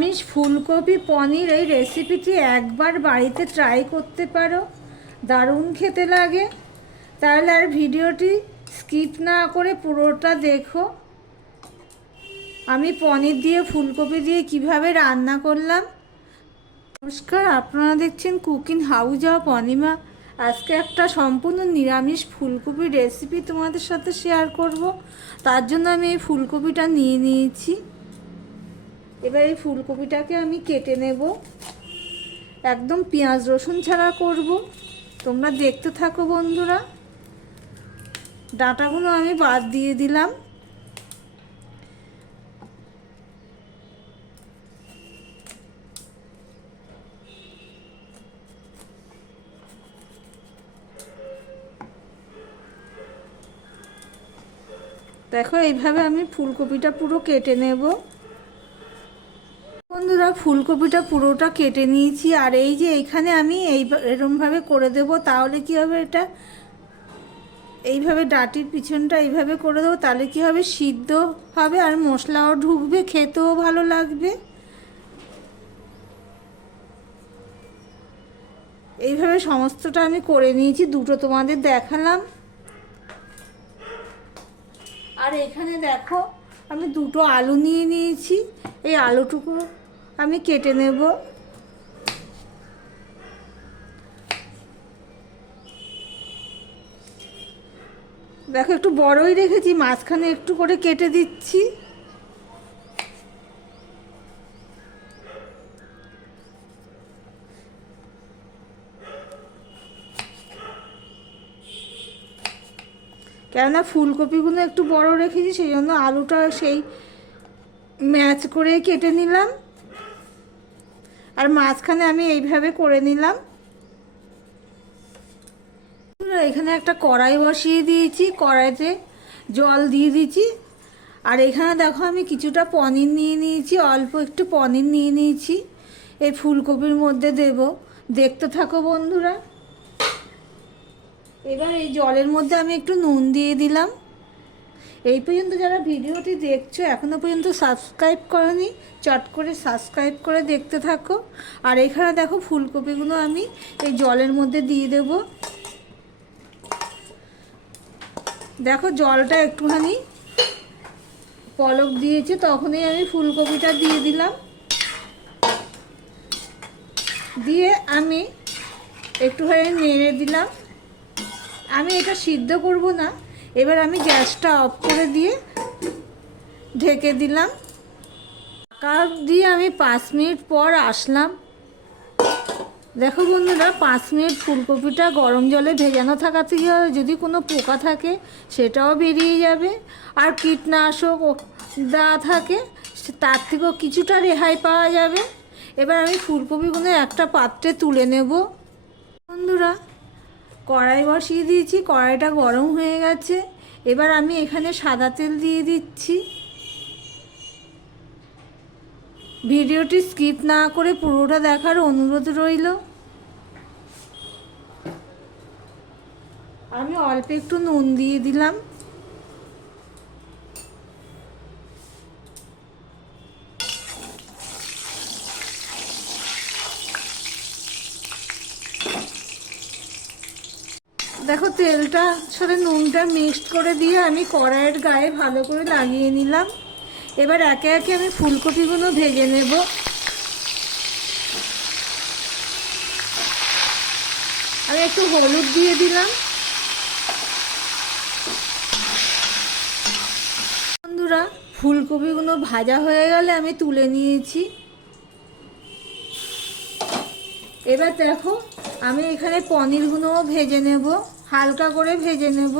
নিরামিষ ফুলকপি পনির এই রেসিপিটি একবার বাড়িতে ট্রাই করতে পারো, দারুণ খেতে লাগে। তাহলে আর ভিডিওটি স্কিপ না করে পুরোটা দেখো। আমি পনির দিয়ে ফুলকপি দিয়ে কিভাবে রান্না করলাম। নমস্কার, আপনারা দেখছেন কুকিং হাউস অফ অনিমা। আজকে একটা সম্পূর্ণ নিরামিষ ফুলকপির রেসিপি তোমাদের সাথে শেয়ার করব। তার জন্য আমি এই ফুলকপিটা নিয়ে নিয়েছি। এবার এই ফুলকপিটাকে আমি কেটে নেব, একদম পেঁয়াজ রসুন ছাড়া করব। তোমরা দেখতে থাকো বন্ধুরা। ডাঁটাগুলো আমি বাদ দিয়ে দিলাম। দেখো এইভাবে আমি ফুলকপিটা পুরো কেটে নেব। বন্ধুরা, ফুলকপিটা পুরোটা কেটে নিয়েছি। আর এই যে এইখানে আমি এরমভাবে করে দেব, তাহলে কি হবে, এটা এইভাবে ডাঁটির পিছনটা এইভাবে করে দেবো, তাহলে কি হবে, সিদ্ধ হবে আর মশলাও ঢুকবে, খেতেও ভালো লাগবে। এইভাবে সমস্তটা আমি করে নিয়েছি, দুটো তোমাদের দেখালাম। আর এখানে দেখো আমি দুটো আলু নিয়ে নিয়েছি। এই আলুটুকু আমি কেটে নেব। দেখো একটু বড়ই রেখেছি, মাঝখানে একটু করে কেটে দিচ্ছি। কেননা ফুলকপিগুলো একটু বড় রেখেছি, সেই জন্য আলুটা সেই ম্যাচ করে কেটে নিলাম। আর মাঝখানে আমি এইভাবে করে নিলাম। এখানে একটা কড়াই বসিয়ে দিয়েছি, কড়াইতে জল দিয়ে দিয়েছি। আর এখানে দেখো আমি কিছুটা পনির নিয়ে নিয়েছি, অল্প একটু পনির নিয়ে নিয়েছি। এই ফুলকপির মধ্যে দেব, দেখতে থাকো বন্ধুরা। এবার এই জলের মধ্যে আমি একটু নুন দিয়ে দিলাম। এই পর্যন্ত যারা ভিডিওটি দেখছো এখনও পর্যন্ত সাবস্ক্রাইব করোনি, চট করে সাবস্ক্রাইব করে দেখতে থাকো। আর এখানে দেখো ফুলকপিগুলো আমি এই জলের মধ্যে দিয়ে দেব। দেখো জলটা একটুখানি পলক দিয়েছে, তখনই আমি ফুলকপিটা দিয়ে দিলাম। দিয়ে আমি একটুখানি নেড়ে দিলাম। আমি এটা সিদ্ধ করব না। এবার আমি গ্যাসটা অফ করে দিয়ে ঢেকে দিলাম। ঢাকা দিয়ে আমি 5 মিনিট পর আসলাম। দেখো বন্ধুরা, 5 মিনিট ফুলকপিটা গরম জলে ভেজানো থাকাতে কি হয়, যদি কোনো পোকা থাকে সেটাও বেরিয়ে যাবে। আর কীটনাশক দেওয়া থাকে, তার থেকেও কিছুটা রেহাই পাওয়া যাবে। এবার আমি ফুলকপিগুলো একটা পাত্রে তুলে নেব। বন্ধুরা, কড়াই বসিয়ে দিয়েছি, কড়াইটা গরম হয়ে গেছে। এবার আমি এখানে সাদা তেল দিয়ে দিচ্ছি। ভিডিওটি স্কিপ না করে পুরোটা দেখার অনুরোধ রইল। আমি অল্প একটু নুন দিয়ে দিলাম। দেখো তেলটা সাথে নুনটা মিক্সড করে দিয়ে আমি কড়াইয়ের গায়ে ভালো করে লাগিয়ে নিলাম। এবার একে একে আমি ফুলকপিগুলো ভেজে নেব। আমি একটু হলুদ দিয়ে দিলাম। বন্ধুরা, ফুলকপিগুলো ভাজা হয়ে গেলে আমি তুলে নিয়েছি। এবার দেখো আমি এখানে পনিরগুলোও ভেজে নেব, হালকা করে ভেজে নেব।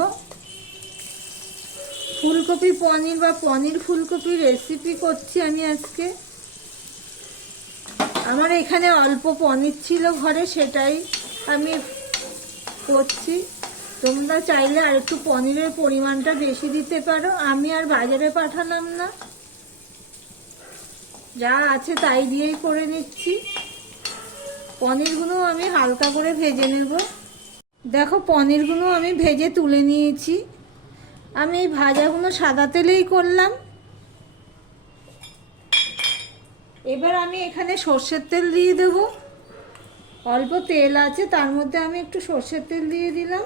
ফুলকপি পনির বা পনির ফুলকপি রেসিপি করছি আমি আজকে। আমার এখানে অল্প পনির ছিল ঘরে, সেটাই আমি করছি। তোমরা চাইলে আর একটু পনিরের পরিমাণটা বেশি দিতে পারো। আমি আর বাজারে পাঠালাম না, যা আছে তাই দিয়েই করে নিচ্ছি। পনিরগুলো আমি হালকা করে ভেজে নেব। দেখো পনিরগুলো আমি ভেজে তুলে নিয়েছি। আমি এই ভাজাগুলো সাদা তেলেই করলাম। এবার আমি এখানে সর্ষের তেল দিয়ে দেব। অল্প তেল আছে, তার মধ্যে আমি একটু সর্ষের তেল দিয়ে দিলাম।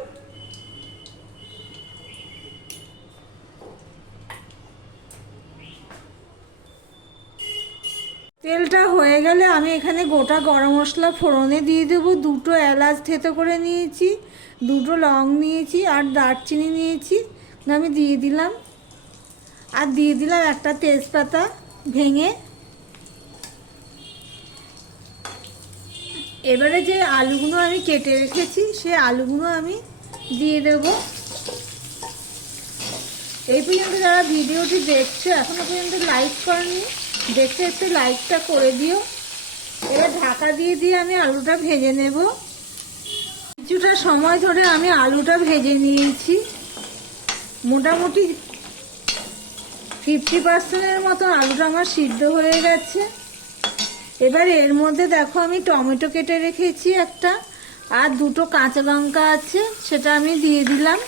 তেলটা হয়ে গেলে আমি এখানে গোটা গরম মশলা ফোড়নে দিয়ে দেবো। 2টো এলাচ থেতো করে নিয়েছি, 2টো লং নিয়েছি আর দারচিনি নিয়েছি, আমি দিয়ে দিলাম। আর দিয়ে দিলাম একটা তেজপাতা ভেঙে। এবারে যে আলুগুলো আমি কেটে রেখেছি সেই আলুগুলো আমি দিয়ে দেব। এই পর্যন্ত যারা ভিডিওটি দেখছো এখনো পর্যন্ত লাইক করনি, দেখতে একটু লাইকটা করে দিও। এবার ঢাকা দিয়ে দিয়ে আমি আলুটা ভেজে নেব। কিছুটা সময় ধরে আমি আলুটা ভেজে নিয়েছি, মোটামুটি 50%-এর মতো আলুটা আমার সিদ্ধ হয়ে গেছে। এবার এর মধ্যে দেখো আমি টমেটো কেটে রেখেছি একটা, আর 2টো কাঁচা লঙ্কা আছে, সেটা আমি দিয়ে দিলাম।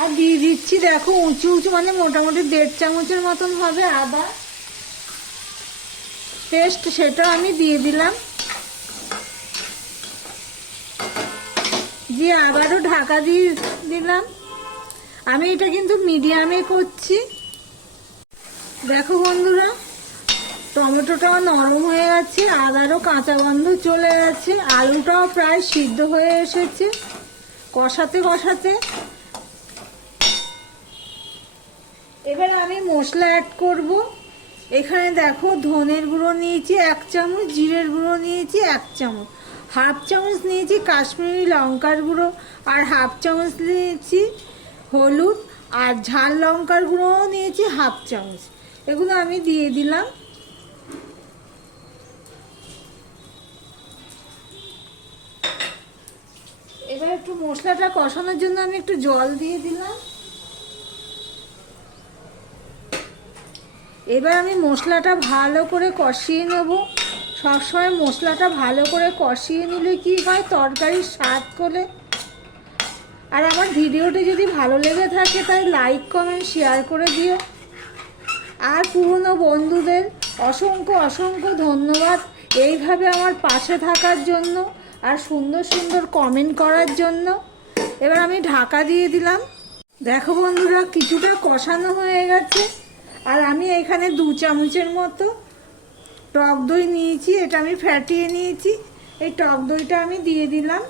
আর দিয়ে দিচ্ছি দেখো উঁচু উঁচু মানে মোটামুটি 1.5 চামচের মতন হবে আদা পেস্ট, সেটা আমি দিয়ে দিলাম। দিয়ে আবারও ঢাকা দিয়ে দিলাম। আমি এটা কিন্তু মিডিয়ামে করছি। দেখো বন্ধুরা, টমেটোটাও নরম হয়ে গেছে, আদারও কাঁচা গন্ধ চলে গেছে, আলুটাও প্রায় সিদ্ধ হয়ে এসেছে। কষাতে কষাতে এবার আমি মশলা অ্যাড করব। এখানে দেখো ধনের গুঁড়ো নিয়েছি 1 চামচ, জিরের গুঁড়ো নিয়েছি 1 চামচ, 1/2 চামচ নিয়েছি কাশ্মীরি লঙ্কার গুঁড়ো, আর 1/2 চামচ নিয়েছি হলুদ, আর ঝাল লঙ্কার গুঁড়োও নিয়েছি 1/2 চামচ। এগুলো আমি দিয়ে দিলাম। এবার একটু মশলাটা কষানোর জন্য আমি একটু জল দিয়ে দিলাম। এবার আমি মশলাটা ভালো করে কষিয়ে নেব। সবসময় মশলাটা ভালো করে কষিয়ে নিলে কি হয়, তরকারির স্বাদ করে। আর আমার ভিডিওটি যদি ভালো লেগে থাকে তাই লাইক কমেন্ট শেয়ার করে দিও। আর পুরনো বন্ধুদের অসংখ্য অসংখ্য ধন্যবাদ এইভাবে আমার পাশে থাকার জন্য আর সুন্দর সুন্দর কমেন্ট করার জন্য। এবার আমি ঢাকা দিয়ে দিলাম। দেখো বন্ধুরা, কিছুটা কষানো হয়ে গেছে। আর আমি এখানে 2 চামচের মতো টক দই নিয়েছি, এটা আমি ফ্যাটিয়ে নিয়েছি। এই টক দইটা আমি দিয়ে দিলাম।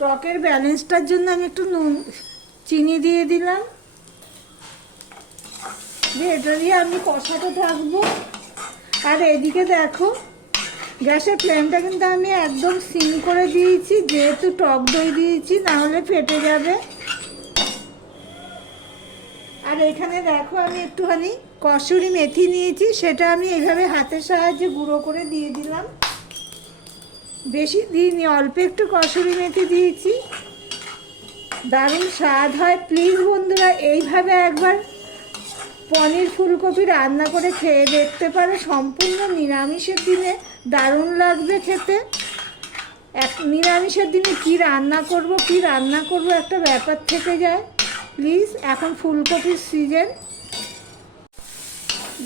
টকের ব্যালেন্সটার জন্য আমি একটু চিনি দিয়ে দিলাম। দিয়ে এটা দিয়ে আমি কষাতে থাকবো। আর এদিকে দেখো, গ্যাসের ফ্লেমটা কিন্তু আমি একদম সিম করে দিয়েছি, যেহেতু টক দই দিয়েছি, নাহলে ফেটে যাবে। আর এখানে দেখো আমি একটুখানি কসুরি মেথি নিয়েছি, সেটা আমি এইভাবে হাতের সাহায্যে গুঁড়ো করে দিয়ে দিলাম। বেশি দিইনি, অল্প একটু কসুরি মেথি দিয়েছি। দারুণ স্বাদ হয়। প্লিজ বন্ধুরা এইভাবে একবার পনির ফুলকপি রান্না করে খেয়ে দেখতে পারো। সম্পূর্ণ নিরামিষের দিনে দারুণ লাগবে খেতে। নিরামিষের দিনে কি রান্না করব একটা ব্যাপার থেকে যায়। প্লিজ, এখন ফুলকপির সিজন।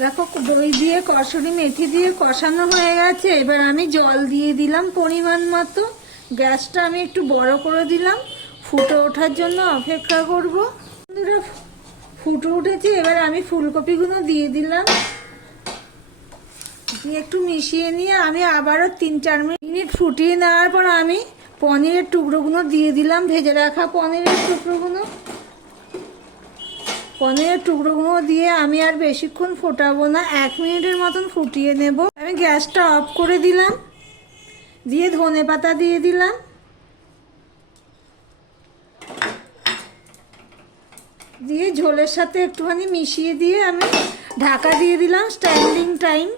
দেখো দই দিয়ে কসুরি মেথি দিয়ে কষানো হয়ে গেছে। এবার আমি জল দিয়ে দিলাম পরিমাণ মতো। গ্যাসটা আমি একটু বড় করে দিলাম, ফুটে ওঠার জন্য অপেক্ষা করব। বন্ধুরা, ফুটে উঠেছে। এবার আমি ফুলকপিগুলো দিয়ে দিলাম, দিয়ে একটু মিশিয়ে নিয়ে আমি আবারও 3-4 মিনিট ফুটিয়ে নেওয়ার পর আমি পনিরের টুকরোগুলো দিয়ে দিলাম। ভেজে রাখা পনিরের টুকরোগুলো দিয়ে আমি আর বেশিক্ষণ ফোটাবো না, 1 মিনিটের মতন ফুটিয়ে নেব। আমি গ্যাসটা অফ করে দিলাম, দিয়ে ধনেপাতা দিয়ে দিলাম। দিয়ে ঝোলের সাথে একটুখানি মিশিয়ে দিয়ে আমি ঢাকা দিয়ে দিলাম স্ট্যান্ডিং টাইম।